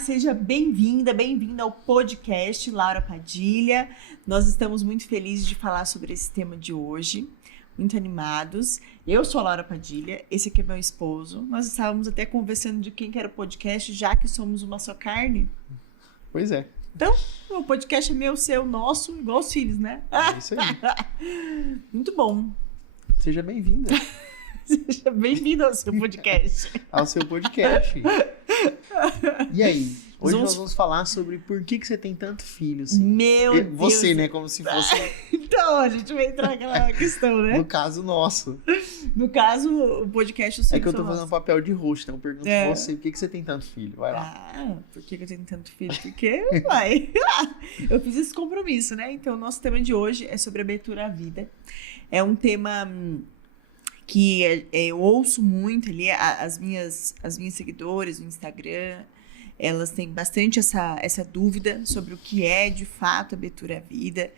seja bem-vinda ao podcast Laura Padilha. Nós estamos muito felizes de falar sobre esse tema de hoje, muito animados. Eu sou a Laura Padilha, esse aqui é meu esposo. Nós estávamos até conversando de quem que era o podcast, já que somos uma só carne. Pois é. Então, o podcast é meu, seu, nosso, igual os filhos, né? É isso aí. Muito bom. Seja bem-vinda. Seja bem-vindo ao seu podcast. Ao seu podcast. E aí? Hoje nós vamos falar sobre por que você tem tanto filho, assim. Meu Deus. Você, né? Como se fosse... Então, a gente vai entrar naquela questão, né? No caso nosso. No caso, o podcast... É que eu tô fazendo um papel de host, então eu pergunto pra você, por que você tem tanto filho? Vai lá. Ah, por que eu tenho tanto filho? Porque, vai. Eu fiz esse compromisso, né? Então, o nosso tema de hoje é sobre abertura à vida. É um tema... que eu ouço muito ali, as minhas seguidoras no Instagram, elas têm bastante essa dúvida sobre o que é, de fato, abertura à vida,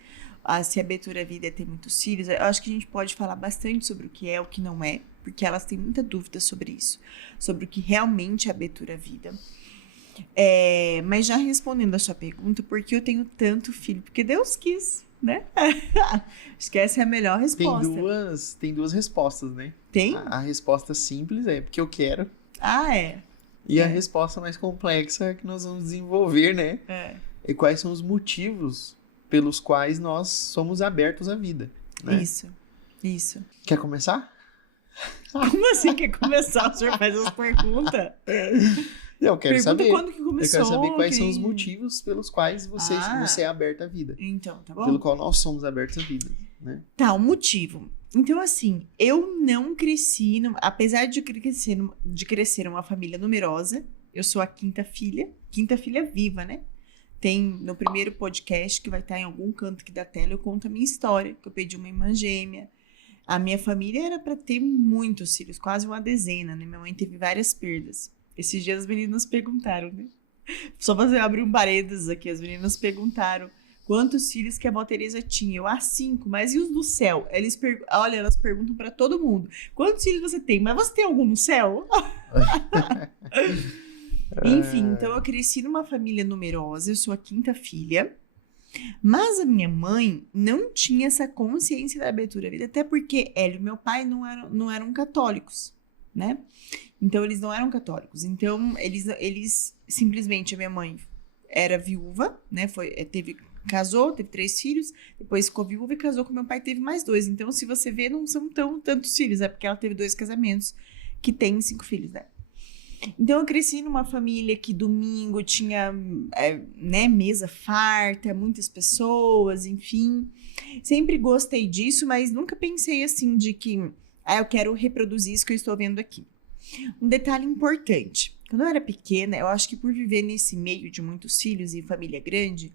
se a abertura à vida é ter muitos filhos. Eu acho que a gente pode falar bastante sobre o que é, o que não é, porque elas têm muita dúvida sobre isso, sobre o que realmente é abertura à vida. Mas já respondendo a sua pergunta, por que eu tenho tanto filho? Porque Deus quis, né? Acho que essa é a melhor resposta. Tem duas respostas, né? Tem? A resposta simples é porque eu quero. Ah, é. E a resposta mais complexa é que nós vamos desenvolver, né? E quais são os motivos pelos quais nós somos abertos à vida, né? Isso. Quer começar? Como assim quer começar? O senhor faz as perguntas? Eu quero saber. Quando que começou. Eu quero saber quais são os motivos pelos quais você é aberto à vida. Então, tá bom. Pelo qual nós somos abertos à vida, né? Tá, o motivo. Então, assim, eu não cresci, apesar de crescer numa família numerosa, eu sou a quinta filha viva, né? Tem no primeiro podcast, que vai estar em algum canto aqui da tela, eu conto a minha história, que eu perdi uma irmã gêmea. A minha família era para ter muitos filhos, quase uma dezena, né? Minha mãe teve várias perdas. Esses dias as meninas perguntaram, né? Só pra abrir um parênteses aqui, as meninas perguntaram quantos filhos que a avó Teresa tinha. Eu, 5, mas e os do céu? Elas perguntam pra todo mundo, quantos filhos você tem? Mas você tem algum no céu? Enfim, então eu cresci numa família numerosa, eu sou a quinta filha, mas a minha mãe não tinha essa consciência da abertura à vida, até porque ela e meu pai não eram católicos, né? Então, eles não eram católicos. Então, eles simplesmente, a minha mãe era viúva, né? Casou, teve 3 filhos, depois ficou viúva e casou com meu pai, teve mais 2. Então, se você vê, não são tantos filhos, é porque ela teve 2 casamentos que tem 5 filhos, né? Então, eu cresci numa família que domingo tinha, né, mesa farta, muitas pessoas, enfim. Sempre gostei disso, mas nunca pensei assim de que, eu quero reproduzir isso que eu estou vendo aqui. Um detalhe importante, quando eu era pequena, eu acho que por viver nesse meio de muitos filhos e família grande,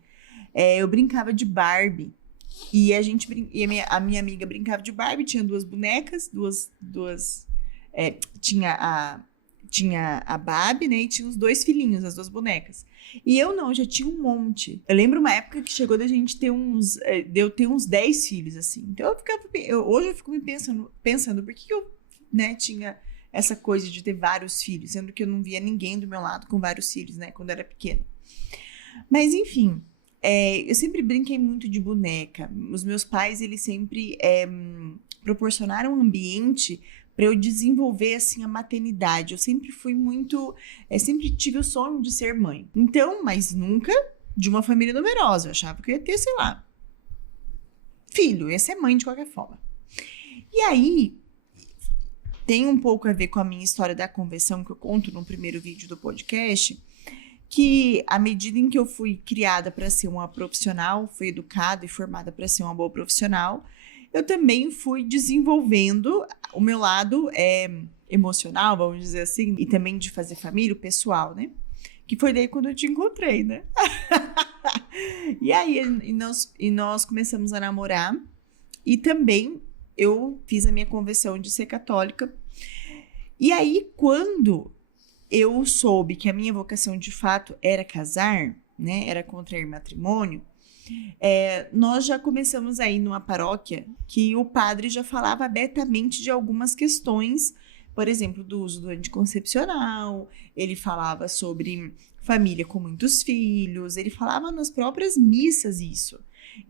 eu brincava de Barbie. E a minha amiga brincava de Barbie, tinha 2 bonecas, tinha a Barbie, né, e tinha os 2 filhinhos, as 2 bonecas. E eu não, já tinha um monte. Eu lembro uma época que chegou da gente ter de eu ter uns 10 filhos, assim. Então hoje eu fico me pensando por que eu, né, tinha essa coisa de ter vários filhos, sendo que eu não via ninguém do meu lado com vários filhos, né, quando eu era pequena. Mas, enfim, eu sempre brinquei muito de boneca. Os meus pais, eles sempre proporcionaram um ambiente para eu desenvolver, assim, a maternidade. Eu sempre fui sempre tive o sonho de ser mãe. Então, mas nunca de uma família numerosa. Eu achava que eu ia ter, sei lá, filho, eu ia ser mãe de qualquer forma. E aí, tem um pouco a ver com a minha história da conversão que eu conto no primeiro vídeo do podcast, que à medida em que eu fui criada para ser uma profissional, fui educada e formada para ser uma boa profissional, eu também fui desenvolvendo o meu lado emocional, vamos dizer assim, e também de fazer família, o pessoal, né? Que foi daí quando eu te encontrei, né? E aí, nós começamos a namorar, e também eu fiz a minha conversão de ser católica. E aí, quando eu soube que a minha vocação de fato era casar, né, era contrair matrimônio, nós já começamos a ir numa paróquia que o padre já falava abertamente de algumas questões por exemplo, do uso do anticoncepcional, ele falava sobre família com muitos filhos, ele falava nas próprias missas isso.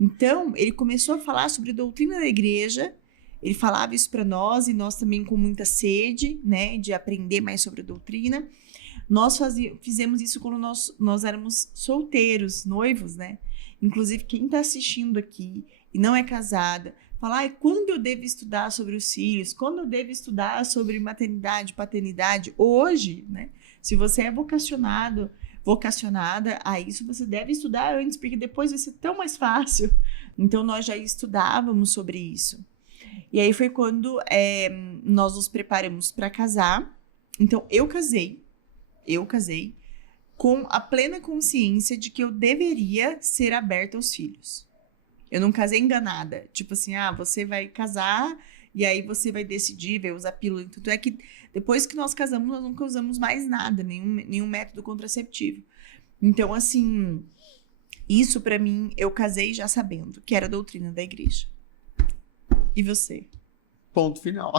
Então, ele começou a falar sobre a doutrina da igreja, ele falava isso para nós, e nós também com muita sede, né, de aprender mais sobre a doutrina. Nós fizemos isso quando nós éramos solteiros, noivos, né? Inclusive, quem está assistindo aqui e não é casada, fala, quando eu devo estudar sobre os filhos? Quando eu devo estudar sobre maternidade, paternidade? Hoje, né? Se você é vocacionada a isso, você deve estudar antes, porque depois vai ser tão mais fácil. Então, nós já estudávamos sobre isso. E aí foi quando nós nos preparamos para casar. Então, eu casei com a plena consciência de que eu deveria ser aberta aos filhos. Eu não casei enganada. Tipo assim, você vai casar e aí você vai decidir, vai usar pílula. Tanto é que depois que nós casamos, nós nunca usamos mais nada, nenhum método contraceptivo. Então, assim, isso pra mim, eu casei já sabendo que era a doutrina da igreja. E você? Ponto final.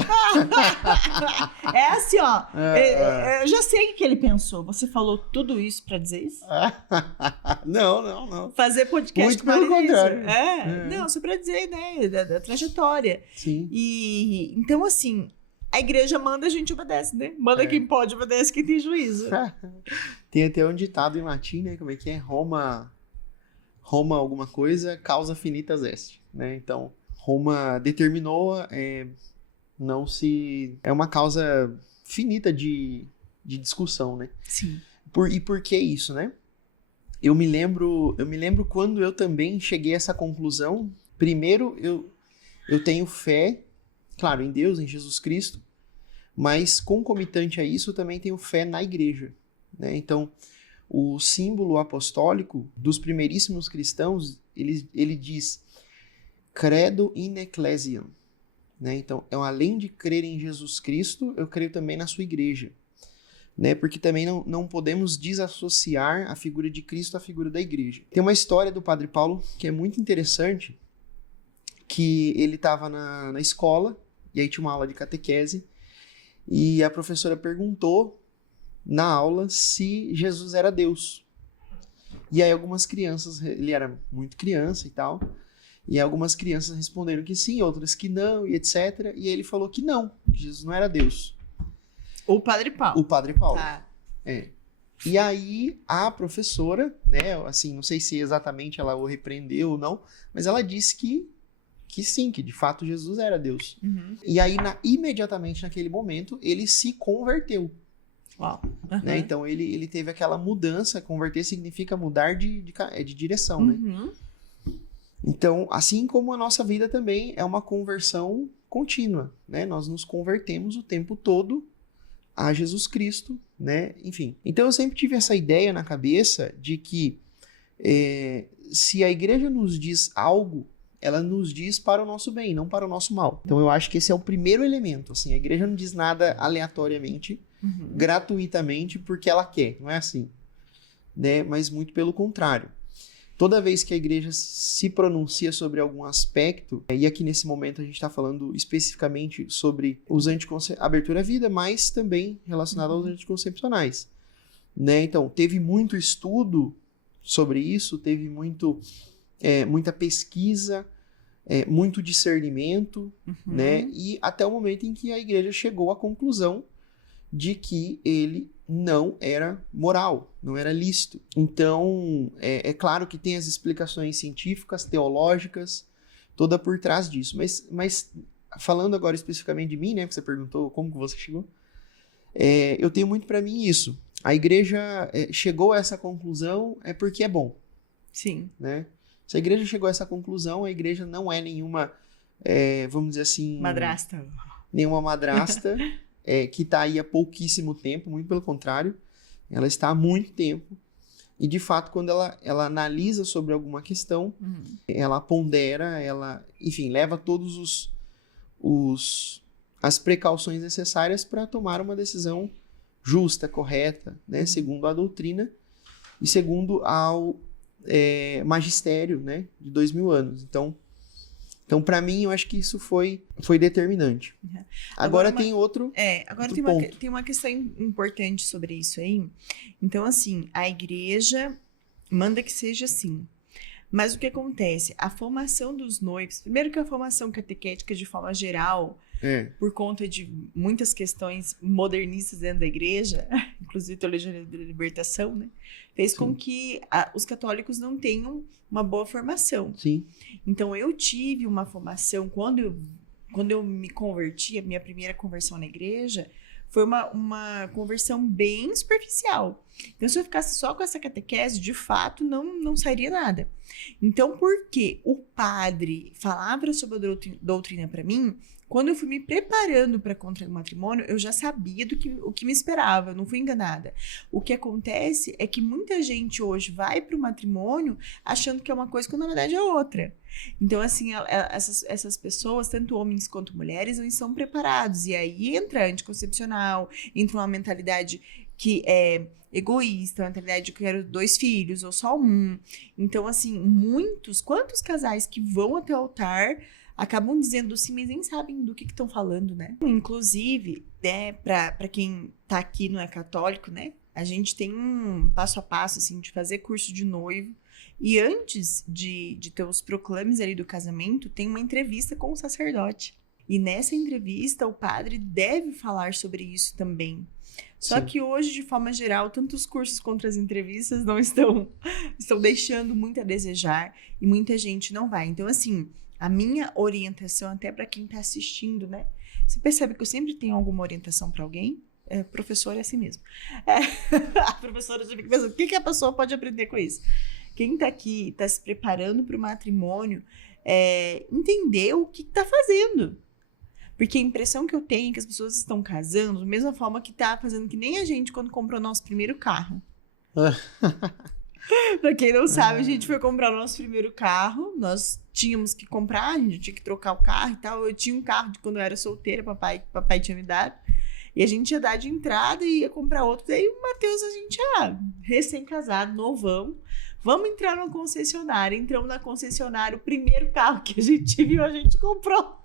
É assim, ó. Eu já sei o que ele pensou. Você falou tudo isso pra dizer isso? Não. Fazer podcast muito pelo contrário. Não, só pra dizer, né, da trajetória. Sim. E então, assim, a igreja manda, a gente obedece, né? Manda quem pode, obedece quem tem juízo. Tem até um ditado em latim, né? Como é que é? Roma alguma coisa, causa finitas est, né? Então, Roma determinou, não se... É uma causa finita de discussão, né? Sim. E por que isso, né? Eu me lembro quando eu também cheguei a essa conclusão. Primeiro, eu tenho fé, claro, em Deus, em Jesus Cristo, mas concomitante a isso, eu também tenho fé na igreja, né? Então, o símbolo apostólico dos primeiríssimos cristãos, ele diz credo in ecclesiam, né? Então, além de crer em Jesus Cristo, eu creio também na sua igreja, né? Porque também não podemos desassociar a figura de Cristo à figura da igreja. Tem uma história do Padre Paulo que é muito interessante, que ele estava na escola, e aí tinha uma aula de catequese, e a professora perguntou na aula se Jesus era Deus. E aí algumas crianças, ele era muito criança e tal, e algumas crianças responderam que sim, outras que não, e etc. E ele falou que não, que Jesus não era Deus. O Padre Paulo. O Padre Paulo. Tá. E aí a professora, né, assim, não sei se exatamente ela o repreendeu ou não, mas ela disse que sim, que de fato Jesus era Deus. Uhum. E aí, imediatamente naquele momento, ele se converteu. Uau. Uhum. Né? Então ele teve aquela mudança. Converter significa mudar de direção, né? Uhum. Então, assim como a nossa vida também é uma conversão contínua, né? Nós nos convertemos o tempo todo a Jesus Cristo, né? Enfim. Então eu sempre tive essa ideia na cabeça de que se a igreja nos diz algo, ela nos diz para o nosso bem, não para o nosso mal. Então eu acho que esse é o primeiro elemento. Assim, a igreja não diz nada aleatoriamente, gratuitamente, porque ela quer. Não é assim, né? Mas muito pelo contrário. Toda vez que a igreja se pronuncia sobre algum aspecto, e aqui nesse momento a gente está falando especificamente sobre abertura à vida, mas também relacionado aos anticoncepcionais, né? Então, teve muito estudo sobre isso, teve muita pesquisa, muito discernimento, né? E até o momento em que a igreja chegou à conclusão de que ele não era moral, não era lícito. Então, é claro que tem as explicações científicas, teológicas, toda por trás disso. Mas falando agora especificamente de mim, né, que você perguntou como que você chegou, eu tenho muito para mim isso. A igreja chegou a essa conclusão porque é bom. Sim. Né? Se a igreja chegou a essa conclusão, a igreja não é nenhuma, vamos dizer assim... Madrasta. Nenhuma madrasta... que está aí há pouquíssimo tempo, muito pelo contrário, ela está há muito tempo, e de fato quando ela analisa sobre alguma questão, ela pondera, enfim, leva todos as precauções necessárias para tomar uma decisão justa, correta, né, segundo a doutrina e segundo ao magistério, né, de 2000 anos. Então, Então, para mim, eu acho que isso foi determinante. Uhum. Agora tem outro agora ponto. tem uma questão importante sobre isso aí. Então, assim, a igreja manda que seja assim. Mas o que acontece? A formação dos noivos, primeiro que a formação catequética de forma geral, por conta de muitas questões modernistas dentro da igreja, inclusive teologia da libertação, né, fez com que os católicos não tenham uma boa formação. Sim. Então, eu tive uma formação, quando eu me converti, a minha primeira conversão na igreja, foi uma conversão bem superficial. Então, se eu ficasse só com essa catequese, de fato, não sairia nada. Então, porque o padre falava sobre a doutrina para mim, quando eu fui me preparando para contrair o matrimônio, eu já sabia o que me esperava, eu não fui enganada. O que acontece é que muita gente hoje vai para o matrimônio achando que é uma coisa quando na verdade é outra. Então, assim, essas pessoas, tanto homens quanto mulheres, não estão preparados. E aí entra anticoncepcional, entra uma mentalidade que é egoísta, uma mentalidade de que eu quero 2 filhos ou só um. Então, assim, quantos casais que vão até o altar acabam dizendo sim, mas nem sabem do que estão falando, né? Inclusive, né, para quem tá aqui não é católico, né? A gente tem um passo a passo, assim, de fazer curso de noivo. E antes de ter os proclames ali do casamento, tem uma entrevista com o sacerdote. E nessa entrevista, o padre deve falar sobre isso também. Só que hoje, de forma geral, tanto os cursos quanto as entrevistas não estão deixando muito a desejar e muita gente não vai. Então, assim, a minha orientação, até para quem está assistindo, né? Você percebe que eu sempre tenho alguma orientação para alguém? Professor é assim mesmo. A professora já fica pensando, o que a pessoa pode aprender com isso? Quem está aqui, está se preparando para o matrimônio, entender o que está fazendo. Porque a impressão que eu tenho é que as pessoas estão casando da mesma forma que tá fazendo que nem a gente quando comprou nosso primeiro carro. Pra quem não sabe, a gente foi comprar o nosso primeiro carro, nós tínhamos que comprar, a gente tinha que trocar o carro e tal. Eu tinha um carro de quando eu era solteira, papai tinha me dado. E a gente ia dar de entrada e ia comprar outro. Daí o Matheus, a gente, recém-casado, novão, vamos entrar numa concessionária. Entramos na concessionária, o primeiro carro que a gente viu, a gente comprou.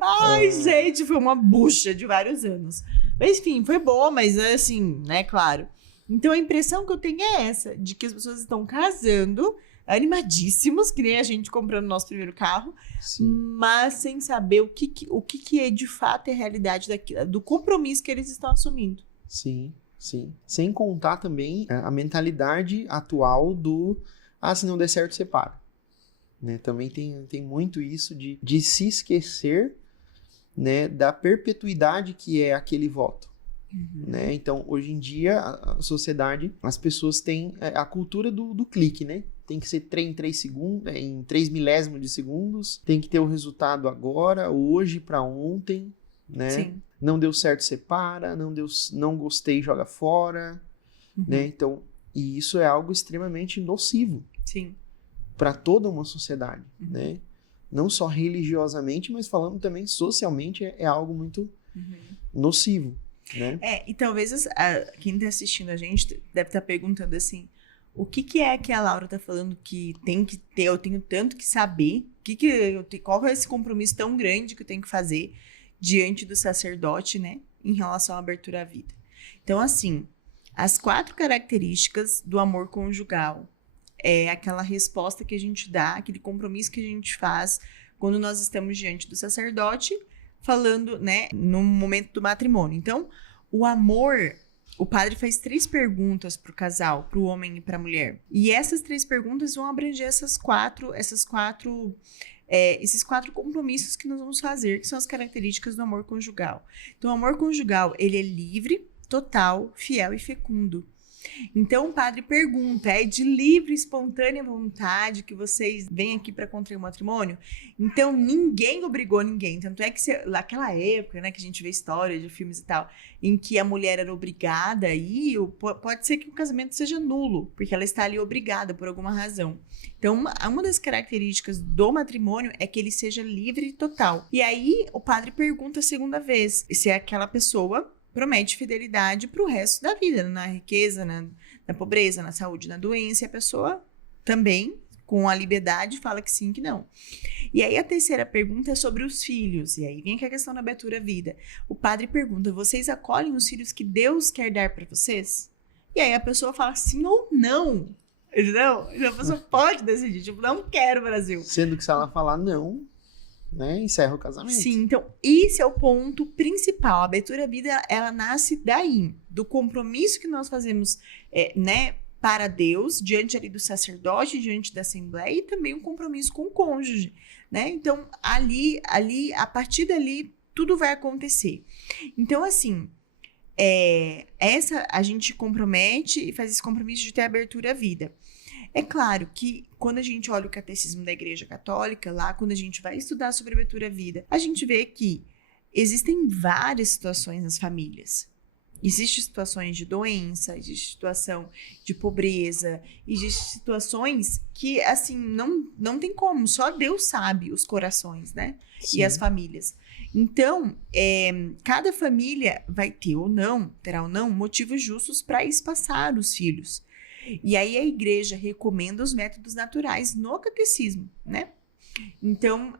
Ai, gente, foi uma bucha de vários anos. Mas, enfim, foi boa, mas assim, né, claro. Então, a impressão que eu tenho é essa, de que as pessoas estão casando, animadíssimos, que nem a gente comprando nosso primeiro carro, mas sem saber o que é de fato a realidade do compromisso que eles estão assumindo. Sim, sim. Sem contar também a mentalidade atual do, se não der certo, separa. Né? Também tem muito isso de se esquecer, né, da perpetuidade que é aquele voto. Né? Então, hoje em dia, a sociedade, as pessoas têm a cultura do clique, né? Tem que ser em 3 segundos, em 3 milésimos de segundos, tem que ter o resultado agora, hoje para ontem, né? Sim. Não deu certo, separa, não gostei, joga fora, né? Então, e isso é algo extremamente nocivo. Sim. Para toda uma sociedade, né? Não só religiosamente, mas falando também socialmente, é algo muito nocivo, né? E talvez quem está assistindo a gente deve estar perguntando assim, o que é que a Laura está falando que tem que ter, eu tenho tanto que saber, qual é esse compromisso tão grande que eu tenho que fazer diante do sacerdote, né, em relação à abertura à vida. Então, assim, as 4 características do amor conjugal é aquela resposta que a gente dá, aquele compromisso que a gente faz quando nós estamos diante do sacerdote, falando, né, no momento do matrimônio. Então, o amor, o padre faz 3 perguntas para o casal, para o homem e para a mulher. E essas 3 perguntas vão abranger esses 4 compromissos que nós vamos fazer, que são as características do amor conjugal. Então, o amor conjugal, ele é livre, total, fiel e fecundo. Então, o padre pergunta, é de livre, espontânea vontade que vocês vêm aqui para contrair o matrimônio? Então, ninguém obrigou ninguém. Tanto é que naquela época, né, que a gente vê história de filmes e tal, em que a mulher era obrigada aí, pode ser que o casamento seja nulo, porque ela está ali obrigada por alguma razão. Então, uma das características do matrimônio é que ele seja livre e total. E aí, o padre pergunta a segunda vez se aquela pessoa promete fidelidade para o resto da vida, na riqueza, na pobreza, na saúde, na doença, e a pessoa também com a liberdade, fala que sim, que não. E aí a terceira pergunta é sobre os filhos. E aí vem aqui a questão da abertura à vida. O padre pergunta, vocês acolhem os filhos que Deus quer dar para vocês? E aí a pessoa fala sim ou não. Entendeu? A pessoa pode decidir, tipo, não quero Brasil. Sendo que se ela falar não, né, encerra o casamento. Sim, então esse é o ponto principal. A abertura à vida, ela nasce daí, do compromisso que nós fazemos, né, para Deus, diante ali do sacerdote, diante da assembleia, e também um compromisso com o cônjuge, né? Então, ali, a partir dali, tudo vai acontecer. Então, assim, a gente compromete e faz esse compromisso de ter abertura à vida. É claro que quando a gente olha o catecismo da Igreja Católica, lá quando a gente vai estudar sobre abertura à vida, a gente vê que existem várias situações nas famílias. Existem situações de doença, existe situação de pobreza, existem situações que, assim, não tem como, só Deus sabe os corações, né? Sim. E as famílias. Então, cada família vai ter ou não, terá ou não, motivos justos para espaçar os filhos. E aí a igreja recomenda os métodos naturais no catecismo, né? Então,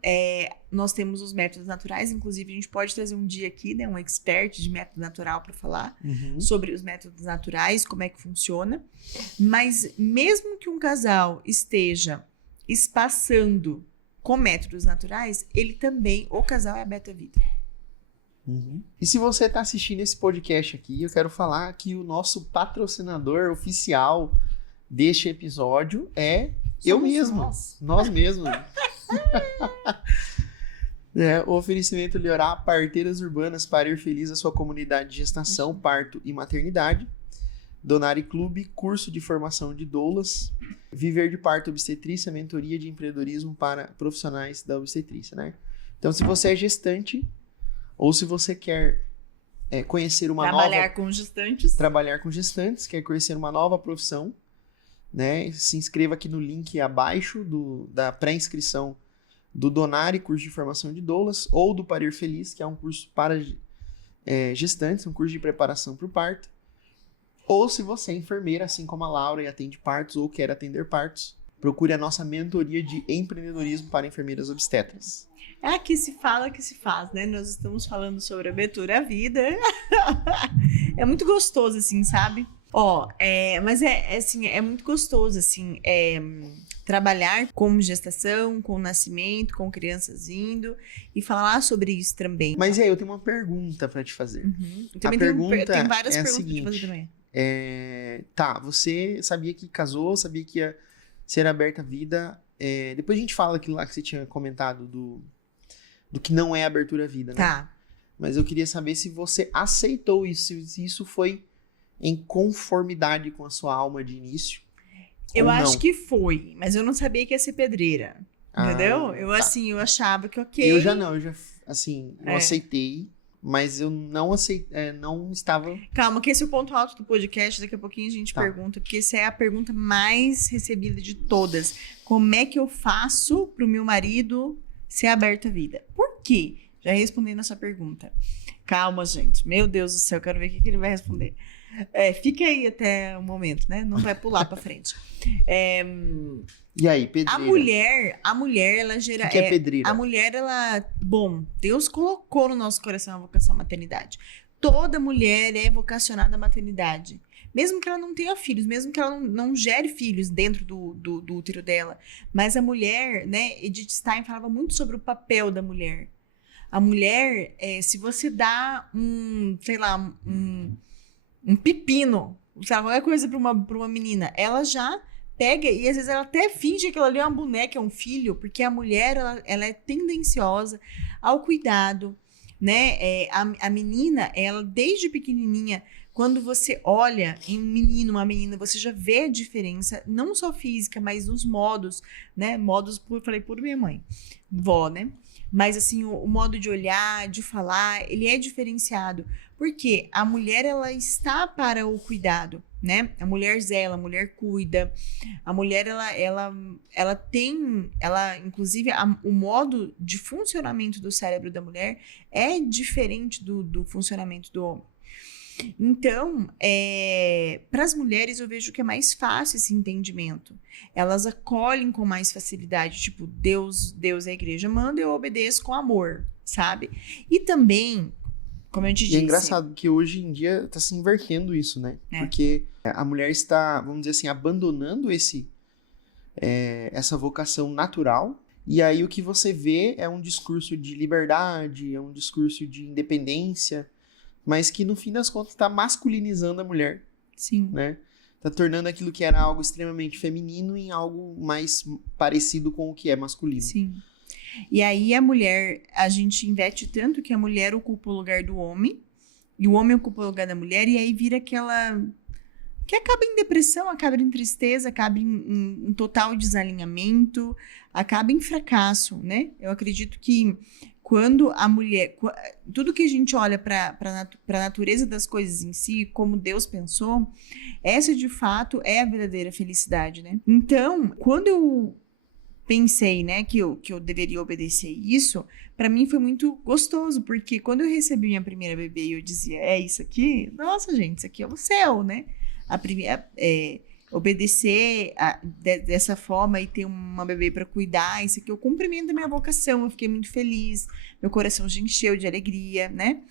nós temos os métodos naturais, inclusive a gente pode trazer um dia aqui, né, um expert de método natural para falar sobre os métodos naturais, como é que funciona. Mas mesmo que um casal esteja espaçando com métodos naturais, o casal é aberto à vida. E se você está assistindo esse podcast aqui, eu quero falar que o nosso patrocinador oficial deste episódio é eu mesmo. Nós mesmos. O oferecimento Liorá, parteiras urbanas para ir feliz a sua comunidade de gestação, parto e maternidade. Donari Clube, curso de formação de doulas. Viver de parto obstetrícia, mentoria de empreendedorismo para profissionais da obstetrícia, né? Então, se você é gestante ou se você quer conhecer uma Trabalhar com gestantes, quer conhecer uma nova profissão, né? Se inscreva aqui no link abaixo da pré-inscrição do Donari, curso de formação de doulas, ou do Parir Feliz, que é um curso para gestantes, um curso de preparação para o parto. Ou se você é enfermeira, assim como a Laura, e atende partos ou quer atender partos, procure a nossa mentoria de empreendedorismo para enfermeiras obstetras. É aqui se fala que se faz, né? Nós estamos falando sobre abertura à vida. É muito gostoso, assim, sabe? Mas assim, é muito gostoso, assim, trabalhar com gestação, com nascimento, com crianças indo e falar sobre isso também. Mas aí, eu tenho uma pergunta para te fazer. Eu também tenho várias perguntas seguinte, para fazer também. Você sabia que casou, sabia que ia ser aberta à vida. Depois a gente fala aquilo lá que você tinha comentado do que não é abertura à vida, né? Tá. Mas eu queria saber se você aceitou isso, se isso foi em conformidade com a sua alma de início. Eu acho que foi, mas eu não sabia que ia ser pedreira. Entendeu? Eu achava que ok. Eu já aceitei, mas eu não aceitei, não estava... Calma, que esse é o ponto alto do podcast, daqui a pouquinho a gente pergunta, porque essa é a pergunta mais recebida de todas. Como é que eu faço pro meu marido ser aberto à vida? Por quê? Já respondendo essa pergunta. Calma, gente. Meu Deus do céu, quero ver o que ele vai responder. Fica aí até o momento, né? Não vai pular pra frente. E aí, pedreira? A mulher, ela gera... O que é pedreira? A mulher, ela... Bom, Deus colocou no nosso coração a vocação à maternidade. Toda mulher é vocacionada à maternidade. Mesmo que ela não tenha filhos, mesmo que ela não gere filhos dentro do útero dela. Mas a mulher, né? Edith Stein falava muito sobre o papel da mulher. A mulher, se você dá um pepino, sei lá, qualquer coisa pra uma menina, ela já pega e às vezes ela até finge que ela ali é uma boneca, é um filho, porque a mulher, ela é tendenciosa ao cuidado, né? A menina, ela desde pequenininha, quando você olha em um menino, uma menina, você já vê a diferença, não só física, mas nos modos, né? Falei por minha mãe, vó, né? Mas assim, o modo de olhar, de falar, ele é diferenciado. Porque a mulher, ela está para o cuidado, né? A mulher zela, a mulher cuida. A mulher, ela tem, inclusive, o modo de funcionamento do cérebro da mulher é diferente do funcionamento do homem. Então, para as mulheres eu vejo que é mais fácil esse entendimento. Elas acolhem com mais facilidade, tipo, Deus, a igreja manda, eu obedeço com amor, sabe? E também, como eu te disse... E é engraçado que hoje em dia está se invertendo isso, né? Porque a mulher está, vamos dizer assim, abandonando essa vocação natural. E aí o que você vê é um discurso de liberdade, é um discurso de independência, mas que no fim das contas está masculinizando a mulher. Sim. Né? Tá tornando aquilo que era algo extremamente feminino em algo mais parecido com o que é masculino. Sim. E aí a mulher, a gente inverte tanto que a mulher ocupa o lugar do homem, e o homem ocupa o lugar da mulher, e aí vira aquela... que acaba em depressão, acaba em tristeza, acaba em total desalinhamento, acaba em fracasso, né? Eu acredito que quando a mulher... tudo que a gente olha para a natureza das coisas em si, como Deus pensou, essa de fato é a verdadeira felicidade, né? Então, quando eu pensei, né, que eu deveria obedecer isso, para mim foi muito gostoso, porque quando eu recebi minha primeira bebê e eu dizia, é isso aqui? Nossa, gente, isso aqui é o céu, né? A primeira, obedecer dessa forma e ter uma bebê para cuidar, isso aqui é o cumprimento da minha vocação, eu fiquei muito feliz, meu coração se encheu de alegria, né?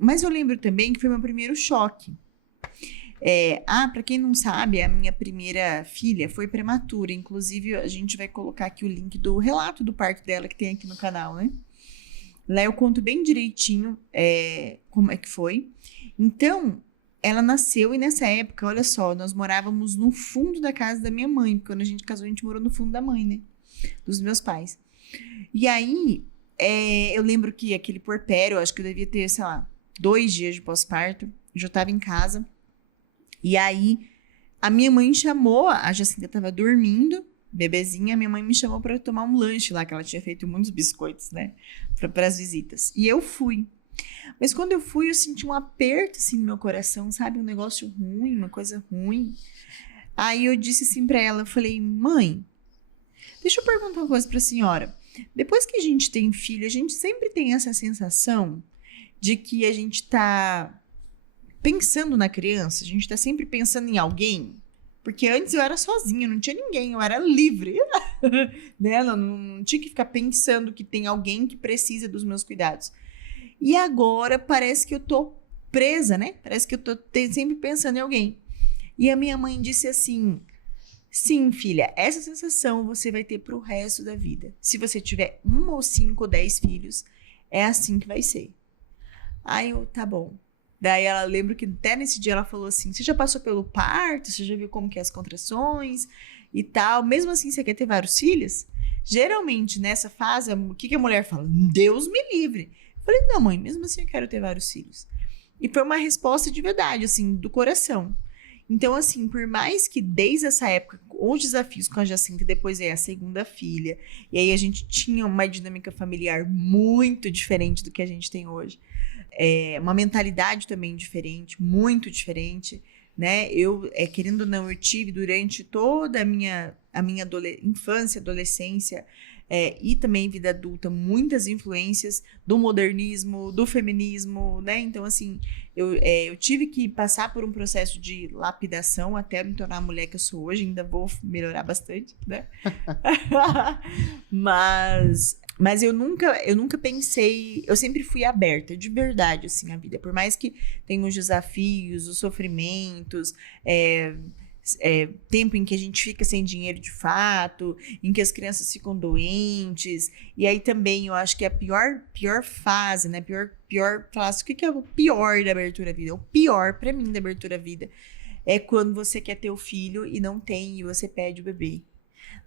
Mas eu lembro também que foi meu primeiro choque. Para quem não sabe, a minha primeira filha foi prematura, inclusive a gente vai colocar aqui o link do relato do parto dela que tem aqui no canal, né? Lá eu conto bem direitinho como é que foi. Então, ela nasceu e nessa época, olha só, nós morávamos no fundo da casa da minha mãe, porque quando a gente casou, a gente morou no fundo da mãe, né? Dos meus pais. E aí, eu lembro que aquele puerpério, acho que eu devia ter, sei lá, 2 dias de pós-parto, eu já estava em casa. E aí, a minha mãe chamou, a Jacinta estava dormindo, bebezinha, a minha mãe me chamou para tomar um lanche lá, que ela tinha feito muitos biscoitos, né? Para as visitas. E eu fui. Mas quando eu fui, eu senti um aperto, assim, no meu coração, sabe? Um negócio ruim, uma coisa ruim. Aí eu disse assim pra ela, eu falei, mãe, deixa eu perguntar uma coisa pra senhora. Depois que a gente tem filho, a gente sempre tem essa sensação de que a gente tá pensando na criança, a gente tá sempre pensando em alguém. Porque antes eu era sozinha, não tinha ninguém, eu era livre. Né? Não tinha que ficar pensando que tem alguém que precisa dos meus cuidados. E agora parece que eu tô presa, né? Parece que eu tô sempre pensando em alguém. E a minha mãe disse assim, sim, filha, essa sensação você vai ter pro resto da vida. Se você tiver 1 ou 5 ou 10 filhos, é assim que vai ser. Aí eu, tá bom. Daí ela lembra que até nesse dia ela falou assim, você já passou pelo parto? Você já viu como que é as contrações e tal? Mesmo assim, você quer ter vários filhos? Geralmente, nessa fase, o que a mulher fala? Deus me livre. Eu falei, não, mãe, mesmo assim eu quero ter vários filhos. E foi uma resposta de verdade, assim, do coração. Então, assim, por mais que desde essa época, os desafios com a Jacinta, depois a segunda filha, e aí a gente tinha uma dinâmica familiar muito diferente do que a gente tem hoje. Uma mentalidade também diferente, muito diferente, né? Eu, querendo ou não, eu tive durante toda a minha infância, adolescência, e também vida adulta, muitas influências do modernismo, do feminismo, né? Então, assim, eu tive que passar por um processo de lapidação até me tornar a mulher que eu sou hoje, ainda vou melhorar bastante, né? Mas eu nunca pensei, eu sempre fui aberta, de verdade, assim, à vida. Por mais que tenha os desafios, os sofrimentos, tempo em que a gente fica sem dinheiro de fato, em que as crianças ficam doentes, e aí também eu acho que a pior fase, né, pior fase, o que é o pior da abertura à vida? O pior pra mim da abertura à vida é quando você quer ter o filho e não tem, e você perde o bebê,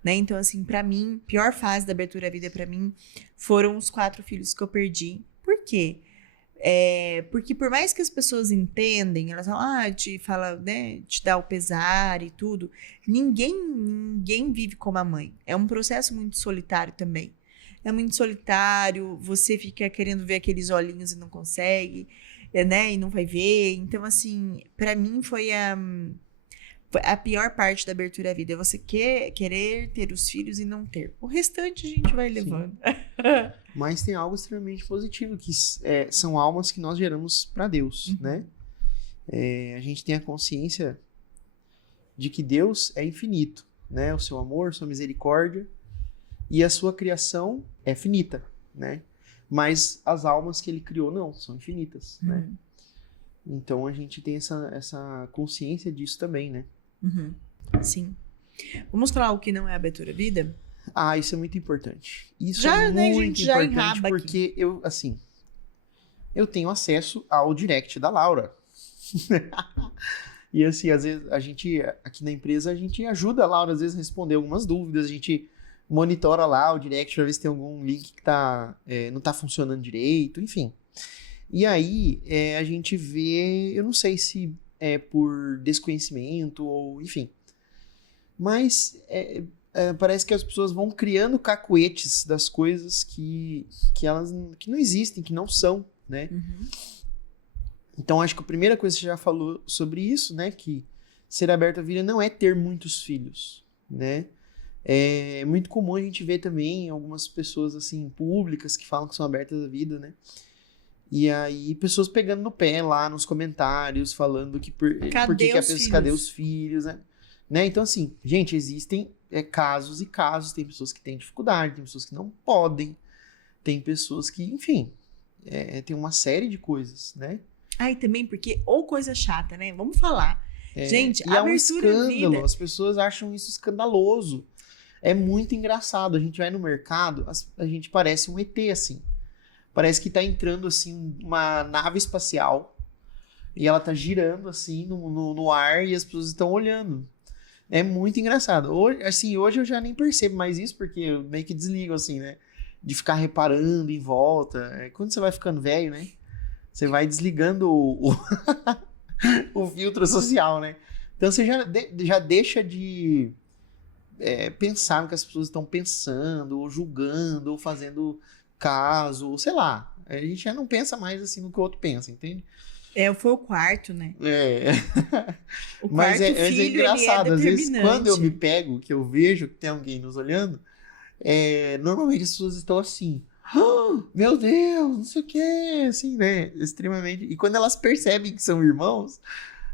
né? Então, assim, pra mim, pior fase da abertura à vida pra mim foram os 4 filhos que eu perdi. Por quê? Porque por mais que as pessoas entendem, elas falam, né, te dá o pesar e tudo, ninguém vive como a mãe. É um processo muito solitário também. É muito solitário, você fica querendo ver aqueles olhinhos e não consegue, né, e não vai ver. Então, assim, pra mim foi a pior parte da abertura à vida. É você querer ter os filhos e não ter. O restante a gente vai levando. Mas tem algo extremamente positivo, que são almas que nós geramos para Deus, né? A gente tem a consciência de que Deus é infinito, né? O seu amor, sua misericórdia, e a sua criação é finita, né? Mas as almas que ele criou não, são infinitas, né? Então a gente tem essa consciência disso também, né? Sim. Vamos falar o que não é abertura vida? Isso é muito importante. Isso Já, é né, muito gente, já importante enraba porque eu tenho acesso ao direct da Laura. E assim, às vezes aqui na empresa, a gente ajuda a Laura, às vezes, a responder algumas dúvidas, a gente monitora lá o direct para ver se tem algum link que não tá funcionando direito, enfim. E aí, a gente vê, eu não sei se é por desconhecimento ou, enfim. Mas parece que as pessoas vão criando cacuetes das coisas que não existem, que não são, né? Então, acho que a primeira coisa que você já falou sobre isso, né? Que ser aberto à vida não é ter muitos filhos, né? É muito comum a gente ver também algumas pessoas, assim, públicas que falam que são abertas à vida, né? E aí, pessoas pegando no pé lá nos comentários, falando que cadê os filhos, né? Então, assim, gente, existem casos e casos, tem pessoas que têm dificuldade, tem pessoas que não podem, tem pessoas que, enfim, tem uma série de coisas, né? E também porque, ou coisa chata, né? Vamos falar. Gente, e é um escândalo, vida. As pessoas acham isso escandaloso. É muito engraçado, a gente vai no mercado, a gente parece um ET, assim. Parece que tá entrando, assim, uma nave espacial e ela tá girando, assim, no ar e as pessoas estão olhando. É muito engraçado. Hoje eu já nem percebo mais isso, porque eu meio que desligo, assim, né? De ficar reparando em volta. Quando você vai ficando velho, né? Você vai desligando o filtro social, né? Então você já deixa de pensar no que as pessoas estão pensando, ou julgando, ou fazendo caso, ou sei lá. A gente já não pensa mais assim no que o outro pensa, entende? Foi o quarto, né? O quarto Mas é filho, engraçado, às vezes quando eu me determinante. pego, que eu vejo que tem alguém nos olhando, normalmente as pessoas estão assim, meu Deus, não sei o que, assim, né? Extremamente. E quando elas percebem que são irmãos,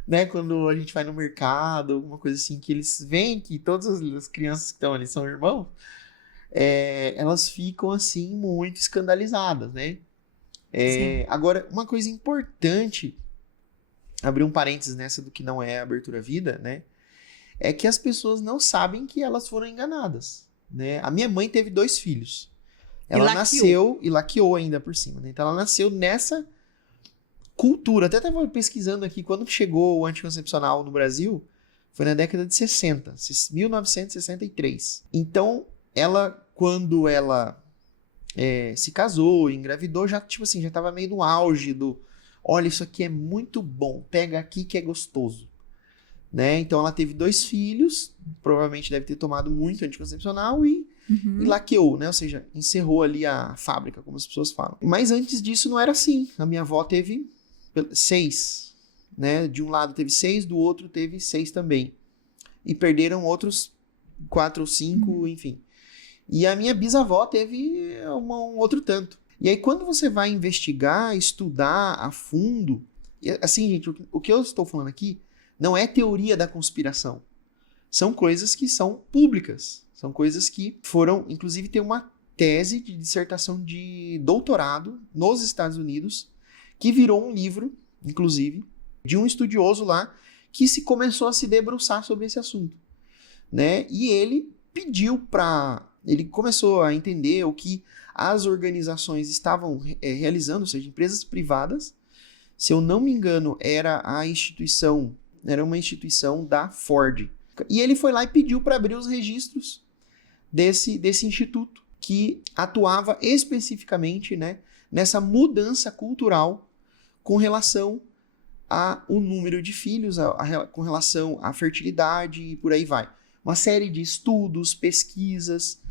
né? Quando a gente vai no mercado, alguma coisa assim, que eles veem que todas as crianças que estão ali são irmãos, elas ficam assim muito escandalizadas, né? Agora, uma coisa importante, abrir um parênteses nessa do que não é abertura à vida, né? É que as pessoas não sabem que elas foram enganadas, né? A minha mãe teve 2 filhos. Ela nasceu e laqueou ainda por cima, né? Então ela nasceu nessa cultura. Até estava pesquisando aqui, quando chegou o anticoncepcional no Brasil, foi na década de 60, 1963. Então, quando ela se casou, engravidou, já tipo assim, já estava meio no auge do, olha, isso aqui é muito bom, pega aqui que é gostoso, né? Então ela teve 2 filhos, provavelmente deve ter tomado muito anticoncepcional e laqueou, né? Ou seja, encerrou ali a fábrica, como as pessoas falam. Mas antes disso não era assim. A minha avó teve 6, né? De um lado teve 6, do outro teve 6 também. E perderam outros 4 ou 5, enfim. E a minha bisavó teve um outro tanto. E aí quando você vai investigar, estudar a fundo, assim, gente, o que eu estou falando aqui não é teoria da conspiração. São coisas que são públicas. São coisas que foram, inclusive tem uma tese de dissertação de doutorado nos Estados Unidos, que virou um livro, inclusive, de um estudioso lá, que começou a se debruçar sobre esse assunto, né? E ele ele começou a entender o que as organizações estavam realizando, ou seja, empresas privadas. Se eu não me engano, era uma instituição da Ford. E ele foi lá e pediu para abrir os registros desse instituto, que atuava especificamente, né, nessa mudança cultural com relação ao número de filhos, com relação à fertilidade e por aí vai. Uma série de estudos, pesquisas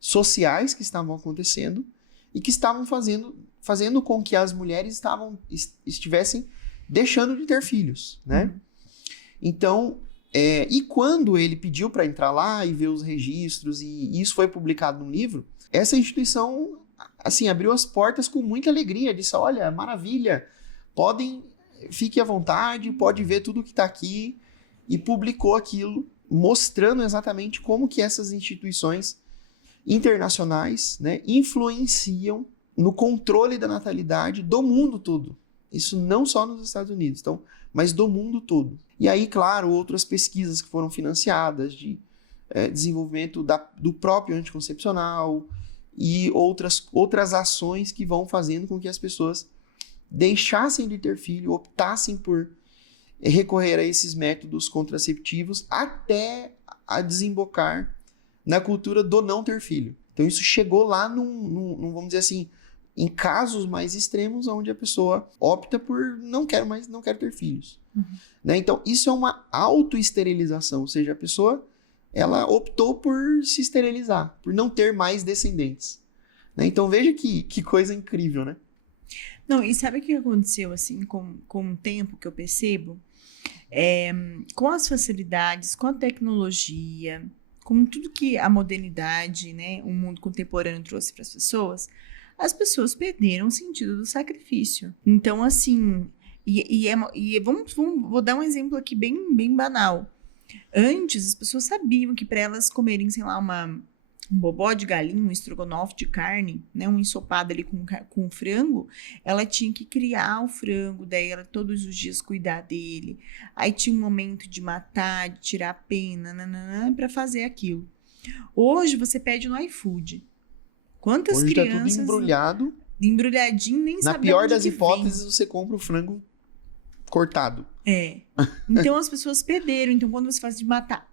sociais que estavam acontecendo e que estavam fazendo com que as mulheres estivessem deixando de ter filhos, né? Então, e quando ele pediu para entrar lá e ver os registros, e isso foi publicado num livro, essa instituição assim, abriu as portas com muita alegria, disse, olha, maravilha, fique à vontade, pode ver tudo que está aqui, e publicou aquilo, mostrando exatamente como que essas instituições internacionais, né, influenciam no controle da natalidade do mundo todo. Isso não só nos Estados Unidos, então, mas do mundo todo. E aí, claro, outras pesquisas que foram financiadas de desenvolvimento do próprio anticoncepcional e outras ações que vão fazendo com que as pessoas deixassem de ter filho, optassem por recorrer a esses métodos contraceptivos até a desembocar na cultura do não ter filho. Então isso chegou lá vamos dizer assim, em casos mais extremos, onde a pessoa opta por não quero ter filhos. Uhum. Né? Então isso é uma autoesterilização, ou seja, a pessoa ela optou por se esterilizar, por não ter mais descendentes. Né? Então veja que coisa incrível, né? Não, e sabe o que aconteceu assim com o tempo que eu percebo? Com as facilidades, com a tecnologia, com tudo que a modernidade, né, o mundo contemporâneo trouxe para as pessoas perderam o sentido do sacrifício. Então, assim, vou dar um exemplo aqui bem banal. Antes, as pessoas sabiam que para elas comerem, sei lá, um bobó de galinha, um estrogonofe de carne, né, um ensopado ali com frango, ela tinha que criar o frango, daí ela todos os dias cuidar dele. Aí tinha um momento de matar, de tirar a pena, para fazer aquilo. Hoje você pede no iFood. Quantas hoje crianças... Hoje tá tudo embrulhadinho, nem sabe. Na pior das hipóteses, você compra o frango cortado. Então as pessoas perderam. Então quando você faz de matar,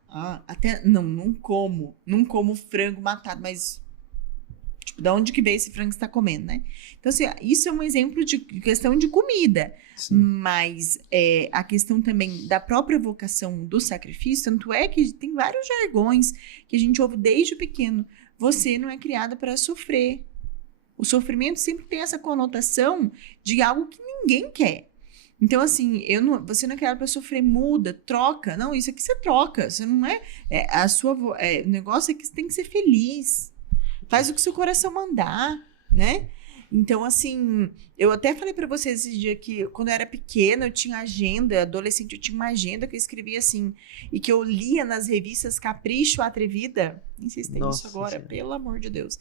não como frango matado, mas tipo, de onde que veio esse frango que você tá comendo, né? Então assim, isso é um exemplo de questão de comida. Sim. Mas a questão também da própria vocação do sacrifício, tanto é que tem vários jargões que a gente ouve desde pequeno. Você não é criada para sofrer. O sofrimento sempre tem essa conotação de algo que ninguém quer. Então, assim, você não é criado para sofrer, muda, troca. Não, isso aqui você troca. Você não o negócio é que você tem que ser feliz. Faz o que seu coração mandar, né? Então, assim, eu até falei para vocês esse dia que quando eu era pequena, eu tinha agenda, adolescente, eu tinha uma agenda que eu escrevia assim, e que eu lia nas revistas Capricho, Atrevida. Nem sei se tem isso agora, pelo amor de Deus.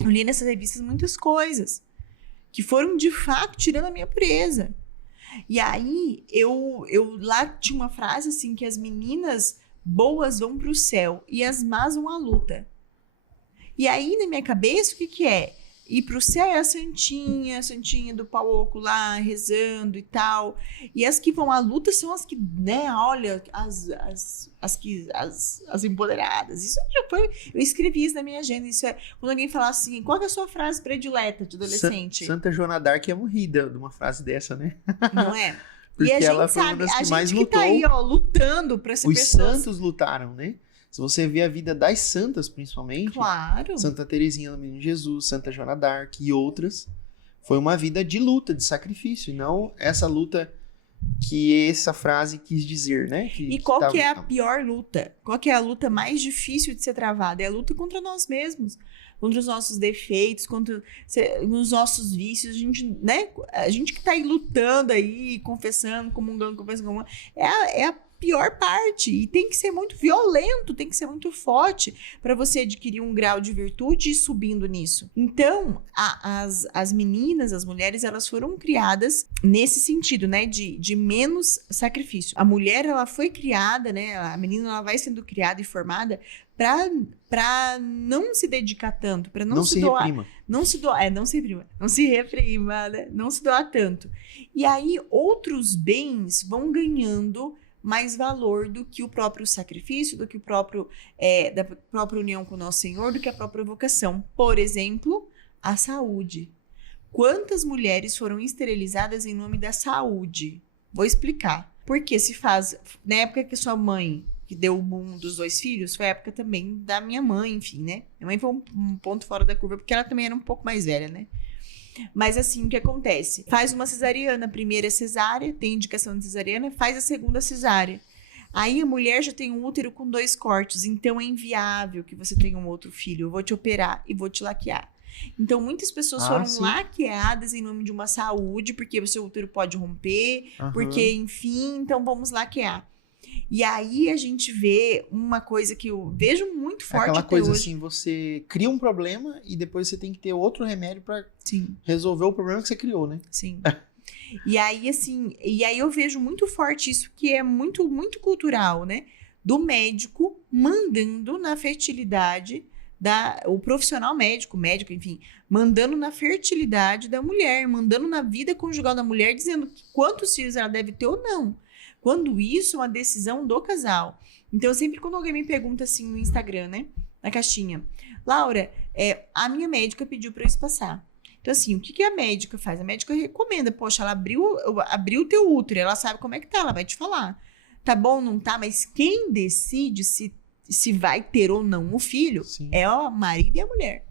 Eu li nessas revistas muitas coisas que foram, de fato, tirando a minha pureza. E aí, eu lá tinha uma frase assim, que as meninas boas vão pro céu e as más vão à luta. E aí, na minha cabeça, o que é? Ir pro céu é a santinha do pau oco lá, rezando e tal. E as que vão à luta são as que, né, olha, as empoderadas. Isso já foi... Eu escrevi isso na minha agenda. Isso é quando alguém fala assim, qual é a sua frase predileta de adolescente? Santa Joana d'Arc é morrida de uma frase dessa, né? Não é? Porque e a ela gente foi sabe, uma das que a mais gente que lutou. tá aí, ó, lutando pra ser Os pessoas... santos lutaram, né? Se você vê a vida das santas, principalmente, claro. Santa Teresinha do Menino Jesus, Santa Joana d'Arc e outras, foi uma vida de luta, de sacrifício, e não essa luta que essa frase quis dizer, né? E qual que é a pior luta? Qual que é a luta mais difícil de ser travada? É a luta contra nós mesmos, contra os nossos defeitos, contra os nossos vícios. A gente, né? A gente que tá aí lutando aí, confessando, comungando, é a pior parte, e tem que ser muito violento, tem que ser muito forte para você adquirir um grau de virtude e ir subindo nisso. Então, as meninas, as mulheres, elas foram criadas nesse sentido, né, de menos sacrifício. A mulher, ela foi criada, né, a menina, ela vai sendo criada e formada para não se dedicar tanto, para não se doar, reprima. não se reprima, né? Não se doar tanto. E aí outros bens vão ganhando mais valor do que o próprio sacrifício, do que o próprio da própria união com o nosso Senhor, do que a própria vocação. Por exemplo, a saúde. Quantas mulheres foram esterilizadas em nome da saúde? Vou explicar. Porque se faz, na época que sua mãe que deu o boom dos 2 filhos, foi a época também da minha mãe, enfim, né? Minha mãe foi um ponto fora da curva, porque ela também era um pouco mais velha, né? Mas assim, o que acontece? Faz uma cesariana, a primeira cesárea, tem indicação de cesariana, faz a segunda cesárea. Aí a mulher já tem um útero com 2 cortes, então é inviável que você tenha um outro filho. Eu vou te operar e vou te laquear. Então, muitas pessoas foram laqueadas em nome de uma saúde, porque o seu útero pode romper, porque, enfim, então vamos laquear. E aí a gente vê uma coisa que eu vejo muito forte aquela até coisa hoje. assim, você cria um problema e depois você tem que ter outro remédio pra resolver o problema que você criou, né? Sim. E aí, assim, eu vejo muito forte isso, que é muito, muito cultural, né? Do médico mandando na fertilidade, o profissional médico, enfim, mandando na fertilidade da mulher, mandando na vida conjugal da mulher, dizendo quantos filhos ela deve ter ou não. Quando isso é uma decisão do casal. Então, sempre quando alguém me pergunta assim no Instagram, né? Na caixinha. Laura, a minha médica pediu para eu espaçar. Então, assim, o que a médica faz? A médica recomenda. Poxa, ela abriu o teu útero, ela sabe como é que tá, ela vai te falar. Tá bom, não tá? Mas quem decide se vai ter ou não o filho é o marido e a mulher.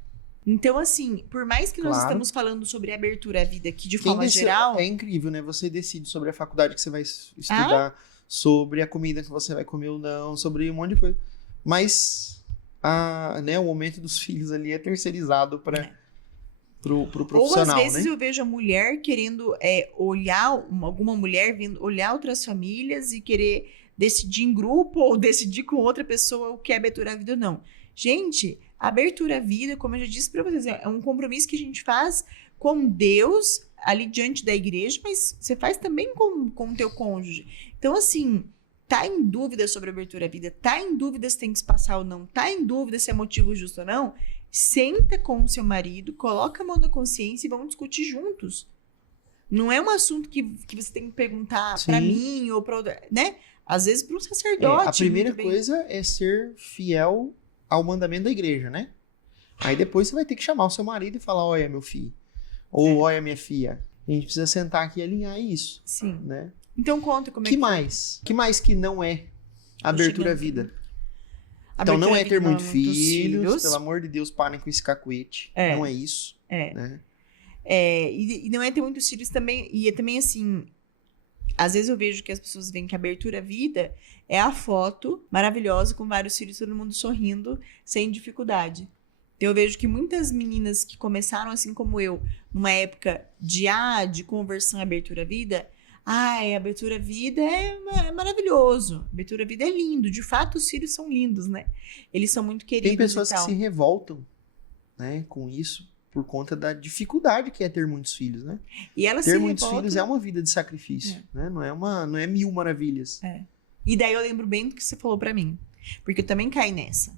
Então, assim, por mais que nós estamos falando sobre abertura à vida aqui de forma geral... É incrível, né? Você decide sobre a faculdade que você vai estudar, sobre a comida que você vai comer ou não, sobre um monte de coisa. Mas o momento dos filhos ali é terceirizado pro profissional, ou às vezes né? eu vejo a mulher querendo olhar, alguma mulher vindo olhar outras famílias e querer decidir em grupo ou decidir com outra pessoa o que é abertura à vida ou não. Gente, a abertura à vida, como eu já disse para vocês, é um compromisso que a gente faz com Deus ali diante da igreja, mas você faz também com o teu cônjuge. Então, assim, tá em dúvida sobre a abertura à vida, tá em dúvida se tem que se passar ou não, tá em dúvida se é motivo justo ou não, senta com o seu marido, coloca a mão na consciência e vamos discutir juntos. Não é um assunto que você tem que perguntar para mim ou para outra, né? Às vezes para um sacerdote. A primeira coisa é ser fiel ao mandamento da igreja, né? Aí depois você vai ter que chamar o seu marido e falar, olha, meu filho, ou olha, minha filha, a gente precisa sentar aqui e alinhar isso. Sim. Né? Então conta como é que... Que mais que não é abertura à vida? Então não é ter muitos filhos, pelo amor de Deus, parem com esse cacuete. Não é isso. Né? E não é ter muitos filhos também, e é também assim... Às vezes eu vejo que as pessoas veem que a abertura à vida é a foto maravilhosa com vários filhos, todo mundo sorrindo, sem dificuldade. Então eu vejo que muitas meninas que começaram assim como eu, numa época de conversão à abertura à vida, a abertura à vida é maravilhoso, a abertura à vida é lindo, de fato os filhos são lindos, né? Eles são muito queridos. Tem pessoas que se revoltam, né, com isso, por conta da dificuldade que é ter muitos filhos, né? E elas ter muitos filhos é uma vida de sacrifício, né? Não é mil maravilhas. E daí eu lembro bem do que você falou pra mim, porque eu também caí nessa.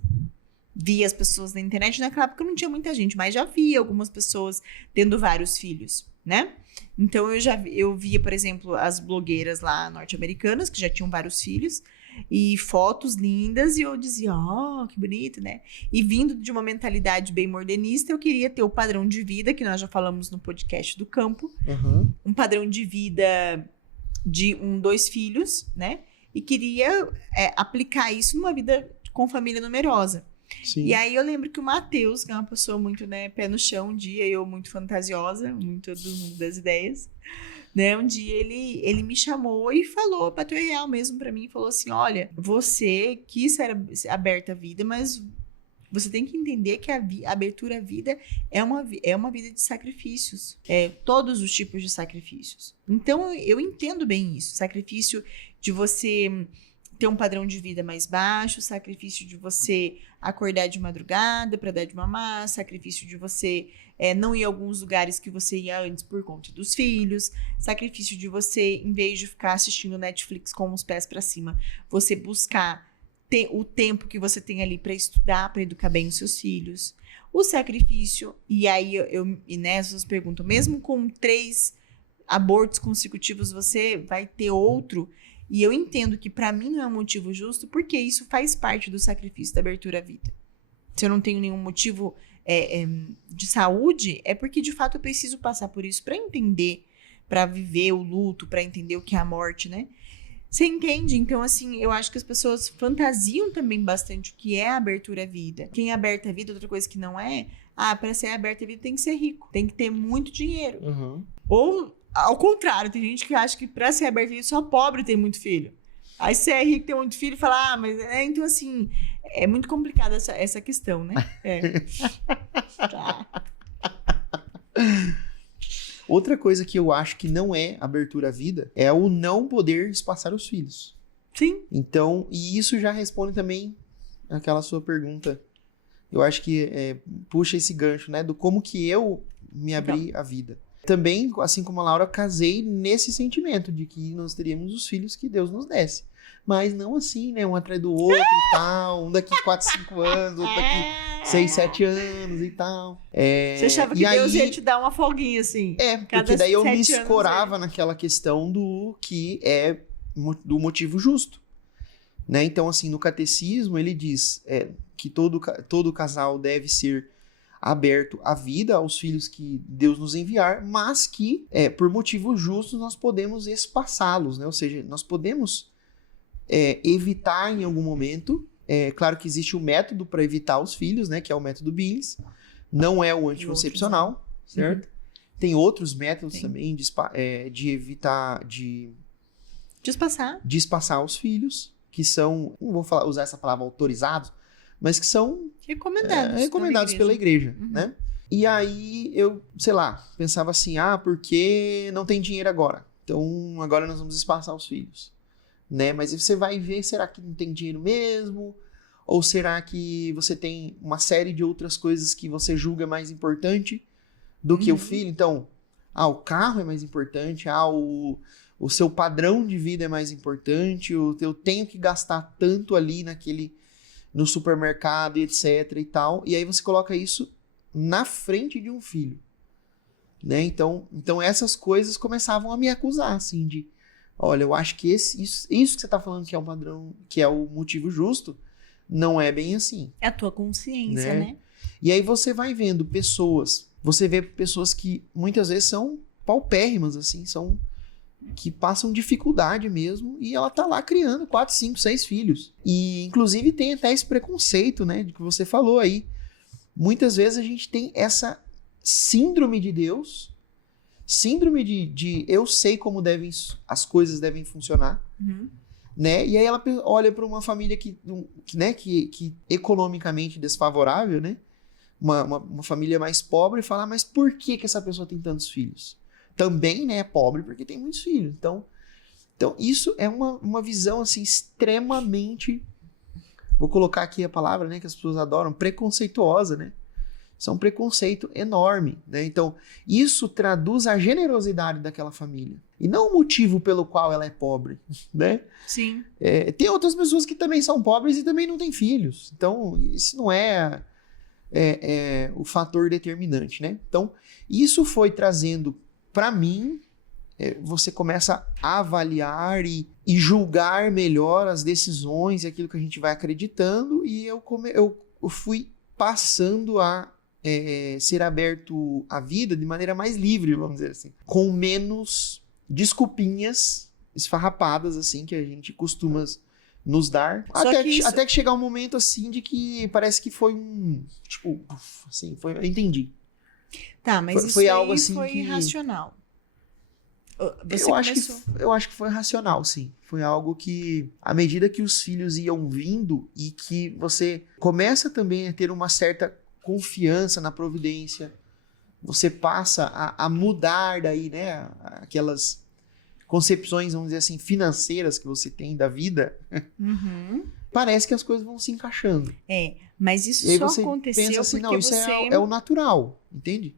Vi as pessoas na internet, naquela época não tinha muita gente, mas já via algumas pessoas tendo vários filhos, né? Então eu via, por exemplo, as blogueiras lá norte-americanas que já tinham vários filhos e fotos lindas e eu dizia, que bonito, né? E vindo de uma mentalidade bem modernista, eu queria ter o padrão de vida que nós já falamos no podcast do campo, um padrão de vida de 2 filhos, né? E queria aplicar isso numa vida com família numerosa. Sim. E aí eu lembro que o Matheus, que é uma pessoa muito, né, pé no chão, um dia eu muito fantasiosa, muito das ideias, né, um dia ele me chamou e falou, bateu real mesmo pra mim, falou assim, olha, você quis ser aberta à vida, mas você tem que entender que a abertura à vida é uma vida de sacrifícios, todos os tipos de sacrifícios. Então eu entendo bem isso, sacrifício de você ter um padrão de vida mais baixo, sacrifício de você acordar de madrugada para dar de mamar, sacrifício de você não ir a alguns lugares que você ia antes por conta dos filhos, sacrifício de você, em vez de ficar assistindo Netflix com os pés para cima, você buscar o tempo que você tem ali para estudar, para educar bem os seus filhos. O sacrifício, e aí as pessoas perguntam, mesmo com 3 abortos consecutivos, você vai ter outro? E eu entendo que para mim não é um motivo justo, porque isso faz parte do sacrifício da abertura à vida. Se eu não tenho nenhum motivo de saúde, é porque de fato eu preciso passar por isso para entender, para viver o luto, para entender o que é a morte, né? Você entende? Então, assim, eu acho que as pessoas fantasiam também bastante o que é a abertura à vida. Quem é aberta à vida, outra coisa que não é, para ser aberta à vida tem que ser rico, tem que ter muito dinheiro. Ou ao contrário, tem gente que acha que pra ser aberto só pobre tem muito filho. Aí você é rico, tem muito filho e fala, mas... então, assim, é muito complicada essa questão, né? Tá. Outra coisa que eu acho que não é abertura à vida é o não poder espaçar os filhos. Sim. Então, e isso já responde também aquela sua pergunta. Eu acho que puxa esse gancho, né? Do como que eu me abri à vida. Também, assim como a Laura, casei nesse sentimento de que nós teríamos os filhos que Deus nos desse. Mas não assim, né? Um atrás do outro e tal. Um daqui 4, 5 anos, outro daqui 6, 7 anos e tal. Você achava que Deus ia te dar uma folguinha, assim? Porque daí eu me escorava naquela questão do que é do motivo justo. Né? Então, assim, no catecismo ele diz que todo casal deve ser aberto à vida, aos filhos que Deus nos enviar, mas que, por motivos justos, nós podemos espaçá-los, né? Ou seja, nós podemos evitar em algum momento. Claro que existe um método para evitar os filhos, né? Que é o método Billings. Não é o anticoncepcional, certo? Uhum. Tem outros métodos também de evitar, de espaçar os filhos, que são, não vou usar essa palavra autorizados, mas que são recomendados pela igreja, uhum. Né? E aí eu, sei lá, pensava assim, porque não tem dinheiro agora, então agora nós vamos espaçar os filhos, né? Mas aí você vai ver, será que não tem dinheiro mesmo? Ou será que você tem uma série de outras coisas que você julga mais importante do que o filho? Então, o carro é mais importante, o seu padrão de vida é mais importante, eu tenho que gastar tanto ali no supermercado e etc e tal. E aí você coloca isso na frente de um filho, né? Então essas coisas começavam a me acusar, assim, de, olha, eu acho que isso que você tá falando que é um padrão, que é o motivo justo, não é bem assim. É a tua consciência, né? E aí você vai vendo você vê pessoas que muitas vezes são paupérrimas, assim, que passam dificuldade mesmo, e ela tá lá criando 4, 5, 6 filhos. E, inclusive, tem até esse preconceito, né, de que você falou aí. Muitas vezes a gente tem essa síndrome de Deus, síndrome de eu sei como as coisas devem funcionar, uhum. Né? E aí ela olha para uma família que economicamente desfavorável, né? Uma família mais pobre, e fala, mas por que essa pessoa tem tantos filhos? Também, né, é pobre porque tem muitos filhos. Então isso é uma visão, assim, extremamente, vou colocar aqui a palavra, né, que as pessoas adoram, preconceituosa, né? Isso é um preconceito enorme, né? Então, isso traduz a generosidade daquela família. E não o motivo pelo qual ela é pobre, né? Sim. Tem outras pessoas que também são pobres e também não têm filhos. Então, isso não é o fator determinante, né? Então, isso foi trazendo para mim, você começa a avaliar e julgar melhor as decisões e aquilo que a gente vai acreditando, e eu fui passando a ser aberto à vida de maneira mais livre, vamos dizer assim, com menos desculpinhas esfarrapadas, assim, que a gente costuma nos dar, até que chegar um momento, assim, de que parece que foi assim, eu entendi. Tá, mas foi isso algo assim foi racional. Eu acho que foi racional, sim. Foi algo que, à medida que os filhos iam vindo e que você começa também a ter uma certa confiança na providência, você passa a mudar daí, né, aquelas concepções, vamos dizer assim, financeiras que você tem da vida, uhum. Parece que as coisas vão se encaixando. Mas isso só aconteceu pensa assim, porque isso é o natural, entende?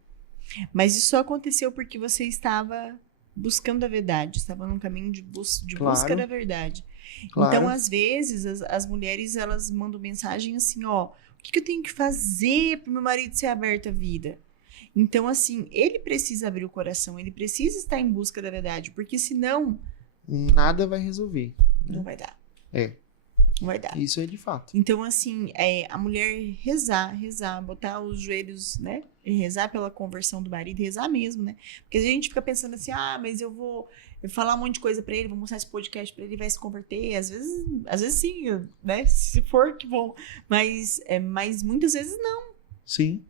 Mas isso só aconteceu porque você estava buscando a verdade, estava num caminho de busca da verdade. Claro. Então, às vezes, as mulheres, elas mandam mensagem assim, o que eu tenho que fazer para o meu marido ser aberto à vida? Então, assim, ele precisa abrir o coração, ele precisa estar em busca da verdade, porque senão... nada vai resolver. Né? Não vai dar. Não vai dar. Isso é de fato. Então, assim, a mulher rezar, botar os joelhos, né? Rezar pela conversão do marido, rezar mesmo, né? Porque a gente fica pensando assim, mas eu vou falar um monte de coisa pra ele, vou mostrar esse podcast pra ele, vai se converter. Às vezes sim, né? Se for, que bom. Mas muitas vezes não. Sim.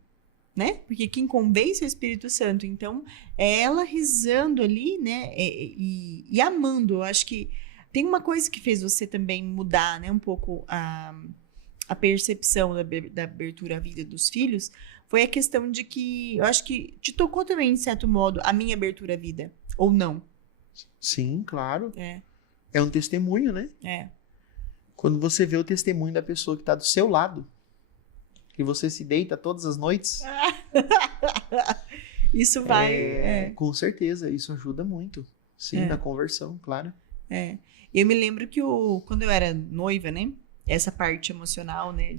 Né? Porque quem convence é o Espírito Santo. Então, é ela rezando ali, né? E amando. Eu acho que tem uma coisa que fez você também mudar, né, um pouco a a percepção da abertura à vida dos filhos foi a questão de que eu acho que te tocou também, de certo modo, a minha abertura à vida, ou não. Sim, claro. É. É um testemunho, né? É. Quando você vê o testemunho da pessoa que está do seu lado, que você se deita todas as noites, Isso vai... com certeza, isso ajuda muito. Sim, na conversão, claro. Eu me lembro que quando eu era noiva, né? Essa parte emocional, né?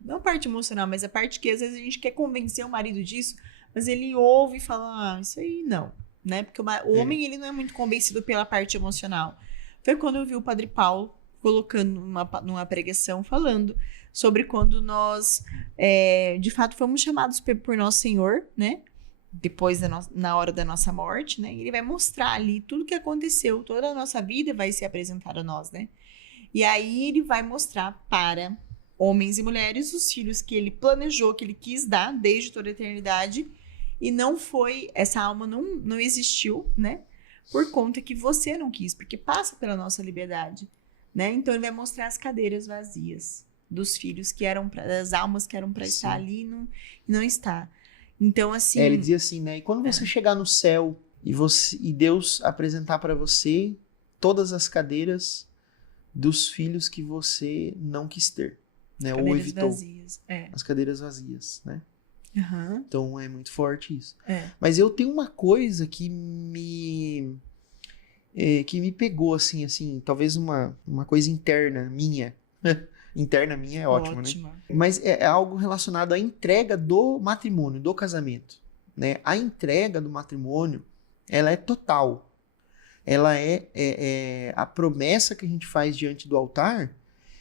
Não parte emocional, mas a parte que às vezes a gente quer convencer o marido disso, mas ele ouve e fala, isso aí não, né? Porque o homem, ele não é muito convencido pela parte emocional. Foi quando eu vi o Padre Paulo colocando numa pregação, falando sobre quando nós, de fato, fomos chamados por Nosso Senhor, né? Depois na hora da nossa morte, né? Ele vai mostrar ali tudo que aconteceu, toda a nossa vida vai ser apresentada a nós, né? E aí ele vai mostrar para homens e mulheres os filhos que ele planejou, que ele quis dar desde toda a eternidade, e não foi, essa alma não existiu, né? Por conta que você não quis, porque passa pela nossa liberdade, né? Então ele vai mostrar as cadeiras vazias dos filhos que eram das almas que eram para estar ali e não está. Então, assim... ele dizia assim, né? E quando você chegar no céu e Deus apresentar para você todas as cadeiras dos filhos que você não quis ter, né? Ou evitou. Vazias. As cadeiras vazias, né? Uhum. Então, é muito forte isso. Mas eu tenho uma coisa que me pegou, assim, talvez uma coisa interna minha. Interna minha é ótimo, né? Mas é algo relacionado à entrega do matrimônio, do casamento, né? A entrega do matrimônio, ela é total. Ela é a promessa que a gente faz diante do altar,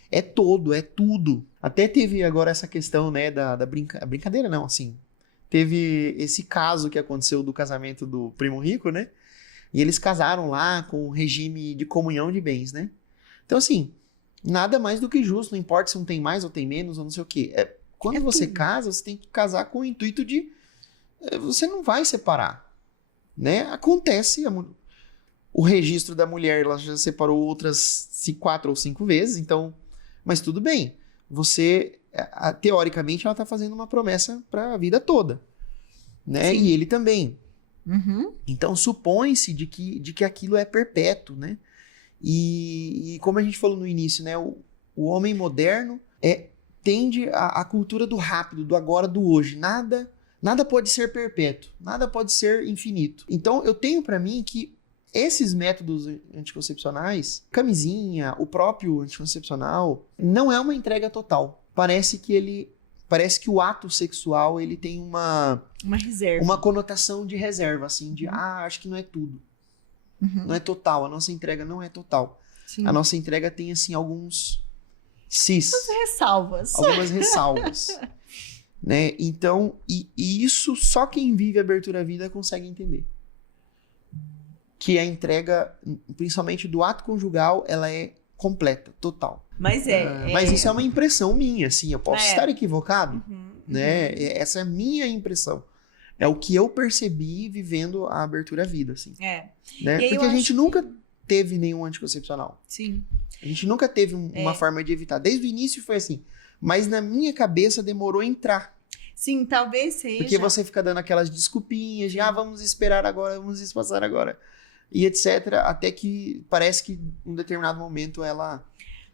é tudo. Até teve agora essa questão, né, da brincadeira, não, assim. Teve esse caso que aconteceu do casamento do primo rico, né? E eles casaram lá com o regime de comunhão de bens, né? Então, assim, nada mais do que justo, não importa se um tem mais ou tem menos, ou não sei o quê. Quando você casa, você tem que casar com o intuito de... Você não vai separar, né? Acontece, o registro da mulher, ela já separou outras 4 ou 5 vezes, então... Mas tudo bem, você, teoricamente, ela está fazendo uma promessa para a vida toda, né? Sim. E ele também. Uhum. Então, supõe-se de que aquilo é perpétuo, né? E como a gente falou no início, né? O homem moderno tende à cultura do rápido, do agora, do hoje. Nada pode ser perpétuo, nada pode ser infinito. Então, eu tenho para mim que esses métodos anticoncepcionais, camisinha, o próprio anticoncepcional, não é uma entrega total. Parece que o ato sexual, ele tem uma reserva, uma conotação de reserva, assim, de acho que não é tudo. Não é total, a nossa entrega não é total. Sim. A nossa entrega tem, assim, algumas ressalvas. Algumas ressalvas. Né? Então, e isso só quem vive a abertura à vida consegue entender. Que a entrega, principalmente do ato conjugal, ela é completa, total. Mas mas isso é uma impressão minha, assim, eu posso estar equivocado, né? Essa é a minha impressão. É o que eu percebi vivendo a abertura à vida, assim. Né? Porque a gente nunca teve nenhum anticoncepcional. Sim. A gente nunca teve uma forma de evitar. Desde o início foi assim. Mas na minha cabeça demorou a entrar. Sim, talvez seja. Porque você fica dando aquelas desculpinhas de, vamos esperar agora, vamos espaçar agora. E etc. Até que parece que em um determinado momento ela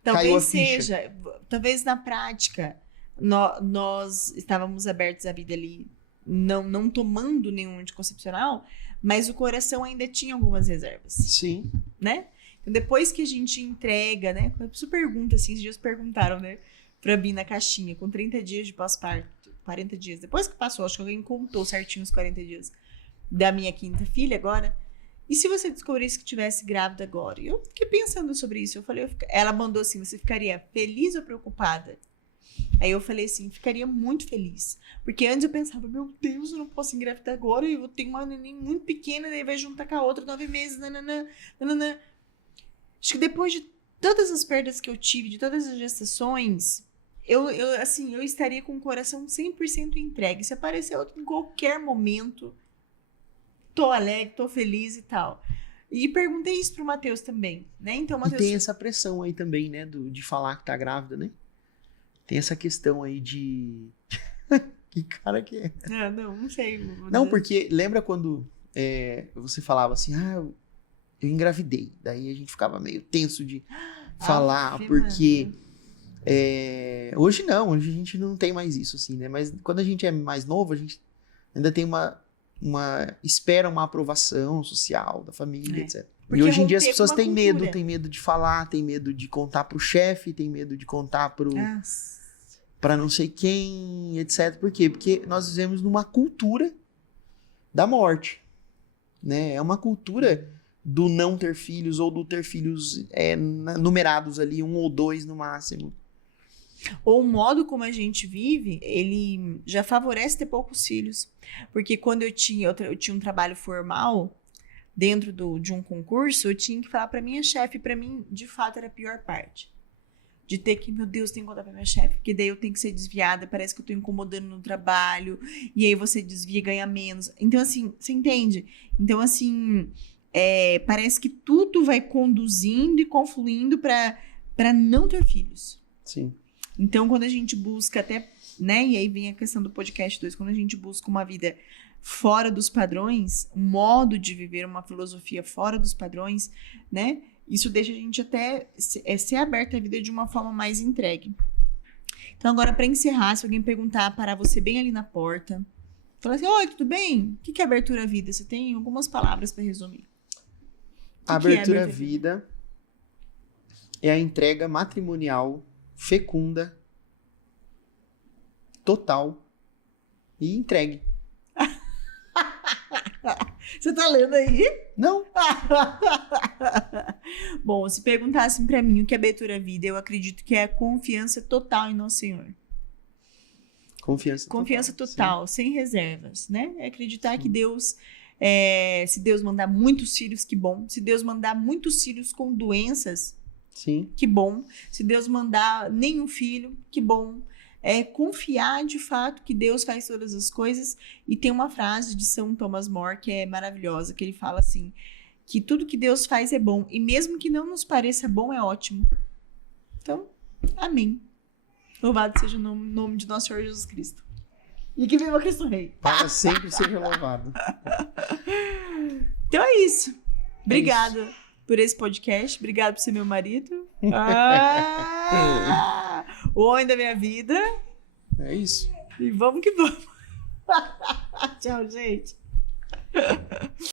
caiu a ficha. Talvez na prática, nós estávamos abertos à vida ali, não tomando nenhum anticoncepcional, mas o coração ainda tinha algumas reservas. Sim. Né? Então, depois que a gente entrega, né? A pessoa pergunta, assim, esses dias perguntaram, né? Pra mim na caixinha, com 30 dias de pós-parto, 40 dias. Depois que passou, acho que alguém contou certinho os 40 dias da minha 5ª filha agora. E se você descobrisse que estivesse grávida agora? E eu fiquei pensando sobre isso. Eu falei, ela mandou assim, você ficaria feliz ou preocupada? Aí eu falei assim, ficaria muito feliz. Porque antes eu pensava, meu Deus, eu não posso engravidar agora, eu tenho uma neném muito pequena, daí vai juntar com a outra 9 meses, nananã. Acho que depois de todas as perdas que eu tive, de todas as gestações, eu estaria com o coração 100% entregue. Se aparecer outro em qualquer momento, tô alegre, tô feliz e tal. E perguntei isso pro Matheus também, né? Então, Matheus... E tem essa pressão aí também, né? De falar que tá grávida, né? tem essa questão aí de... Que cara que é? Não sei. Não, porque lembra quando você falava assim, eu engravidei. Daí a gente ficava meio tenso de falar, porque hoje não, hoje a gente não tem mais isso, assim, né? Mas quando a gente é mais novo, a gente ainda tem espera uma aprovação social da família, etc. Porque e hoje em dia as romper pessoas com uma têm cultura. medo de falar, têm medo de contar pro chefe, têm medo de contar pra não sei quem, etc. Por quê? Porque nós vivemos numa cultura da morte, né? É uma cultura do não ter filhos ou do ter filhos numerados ali, 1 ou 2 no máximo. Ou o modo como a gente vive, ele já favorece ter poucos filhos. Porque quando eu tinha um trabalho formal, dentro de um concurso, eu tinha que falar pra minha chefe, pra mim, de fato, era a pior parte. De ter que, meu Deus, tem que contar pra minha chefe, porque daí eu tenho que ser desviada, parece que eu tô incomodando no trabalho, e aí você desvia e ganha menos. Então, assim, você entende? Então, assim, parece que tudo vai conduzindo e confluindo pra não ter filhos. Sim. Então, quando a gente busca até, né, e aí vem a questão do podcast 2, quando a gente busca uma vida fora dos padrões, um modo de viver, uma filosofia fora dos padrões, né, isso deixa a gente até ser aberto à vida de uma forma mais entregue. Então, agora, para encerrar, se alguém perguntar, parar você bem ali na porta, falar assim, oi, tudo bem? O que é abertura à vida? Você tem algumas palavras para resumir. A abertura à vida é a entrega matrimonial fecunda, total e entregue. Você tá lendo aí? Não. Bom, se perguntassem pra mim o que é abertura à vida, eu acredito que é a confiança total em Nosso Senhor. Confiança total, sem reservas, né? É acreditar que Deus, se Deus mandar muitos filhos, que bom. Se Deus mandar muitos filhos com doenças, sim, que bom. Se Deus mandar nenhum filho, que bom. É confiar de fato que Deus faz todas as coisas. E tem uma frase de São Thomas More que é maravilhosa, que ele fala assim, que tudo que Deus faz é bom, e mesmo que não nos pareça bom, é ótimo. Então, amém. Louvado seja o nome de nosso Senhor Jesus Cristo. E que viva Cristo Rei. Para sempre seja louvado. Então é isso. Obrigada por esse podcast. Obrigada por ser meu marido. O homem da minha vida. É isso. E vamos que vamos. Tchau, gente.